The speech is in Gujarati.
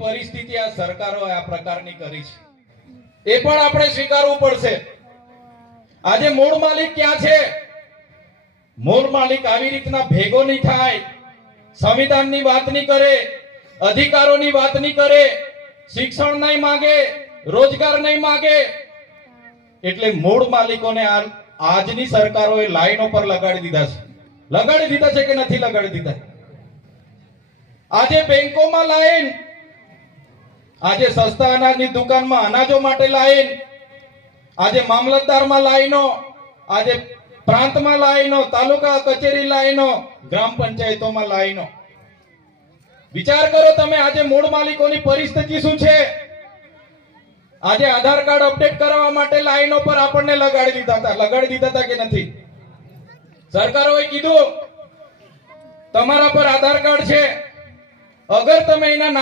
પરિસ્થિતિ આ સરકારોએ આ પ્રકારની કરી છે, એ પણ આપણે સ્વીકારવું પડશે. આજે મૂળ માલિક ક્યાં છે? મૂળ માલિક આવી રીતના ભેગો નહીં થાય, સંવિધાનની વાત નહીં કરે, અધિકારોની વાત નહીં કરે, શિક્ષણ નહીં માંગે, રોજગાર નહીં માંગે. એટલે મૂળ માલિકોને આજની સરકારોએ લાઈનો પર લગાડી દીધા છે. લગાડી દીધા છે કે નથી લગાડી દીધા? આજે બેંકોમાં લાઈન, આજે સસ્તા અનાજની દુકાનમાં અનાજો માટે લાઈન, આજે મામલતદારમાં લાઈનો, આજે પ્રાંતમાં લાઈનો, તાલુકા કચેરી લાઈનો, ગ્રામ પંચાયતોમાં લાઈનો. વિચાર કરો તમે, આજે મૂળ માલિકોની પરિસ્થિતિ શું છે? આજે આધાર કાર્ડ અપડેટ કરવા માટે લાઈનો પર આપણને લગાડી દીધા હતા કે નથી? સરકારોએ કીધું તમારા પર આધાર કાર્ડ છે, અગર તમે એના